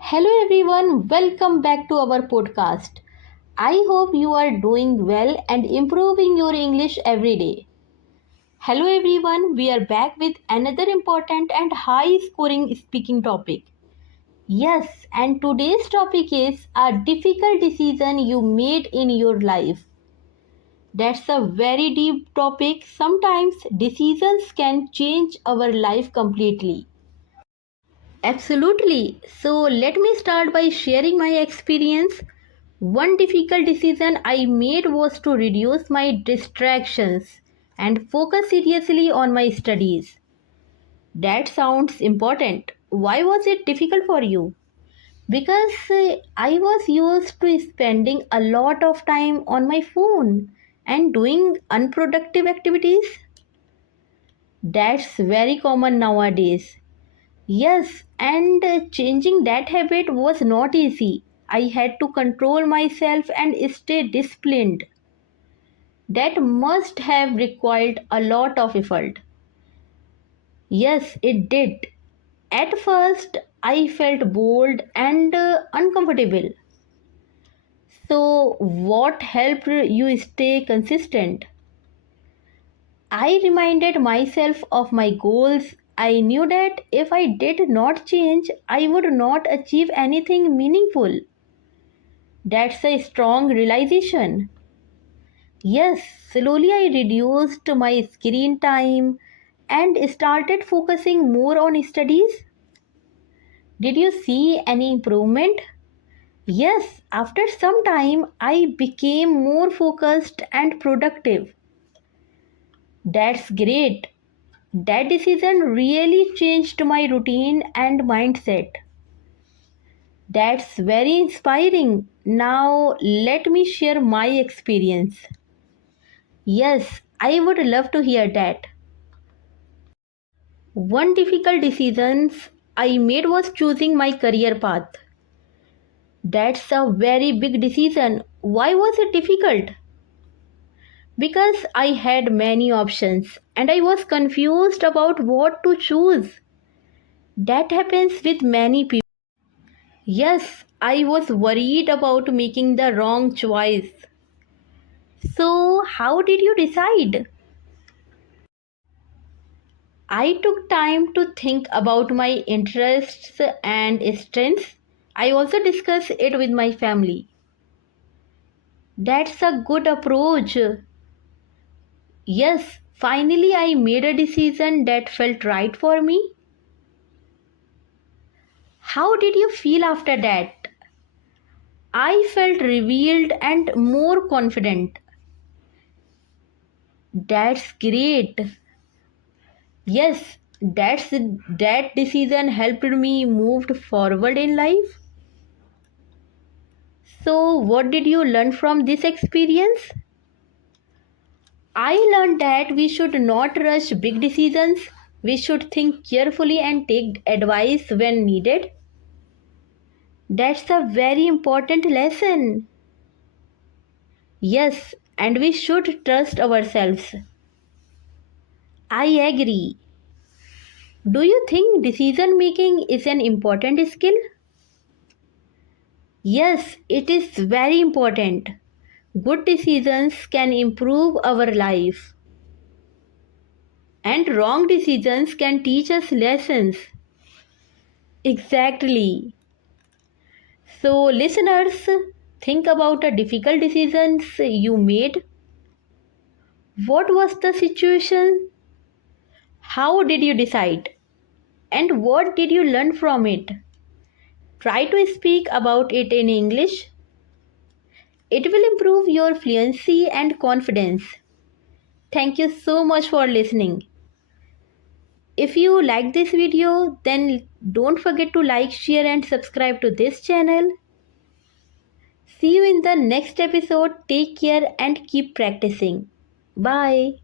Hello everyone, welcome back to our podcast. I hope you are doing well and improving your English every day. Hello everyone, we are back with another important and high scoring speaking topic. Yes, and today's topic is a difficult decision you made in your life. That's a very deep topic. Sometimes decisions can change our life completely. Absolutely. So let me start by sharing my experience. One difficult decision I made was to reduce my distractions and focus seriously on my studies. That sounds important. Why was it difficult for you? Because I was used to spending a lot of time on my phone and doing unproductive activities. That's very common nowadays. Yes, and changing that habit was not easy. I had to control myself and stay disciplined. That must have required a lot of effort. Yes, it did. At first, I felt bored and uncomfortable. So, what helped you stay consistent? I reminded myself of my goals. I knew that if I did not change, I would not achieve anything meaningful. That's a strong realization. Yes, slowly I reduced my screen time and started focusing more on studies. Did you see any improvement? Yes, after some time I became more focused and productive. That's great. That decision really changed my routine and mindset. That's very inspiring. Now, let me share my experience. Yes, I would love to hear that. One difficult decision I made was choosing my career path. That's a very big decision. Why was it difficult? Because I had many options and I was confused about what to choose. That happens with many people. Yes, I was worried about making the wrong choice. So, how did you decide? I took time to think about my interests and strengths. I also discussed it with my family. That's a good approach. Yes, finally I made a decision that felt right for me. How did you feel after that? I felt revealed and more confident. That's great. Yes, that decision helped me move forward in life. So, what did you learn from this experience? I learned that we should not rush big decisions. We should think carefully and take advice when needed. That's a very important lesson. Yes, and we should trust ourselves. I agree. Do you think decision making is an important skill? Yes, it is very important. Good decisions can improve our life, and wrong decisions can teach us lessons. Exactly. So, listeners, think about the difficult decisions you made. What was the situation? How did you decide? And what did you learn from it? Try to speak about it in English. It will improve your fluency and confidence. Thank you so much for listening. If you like this video, then don't forget to like, share and subscribe to this channel. See you in the next episode. Take care and keep practicing. Bye.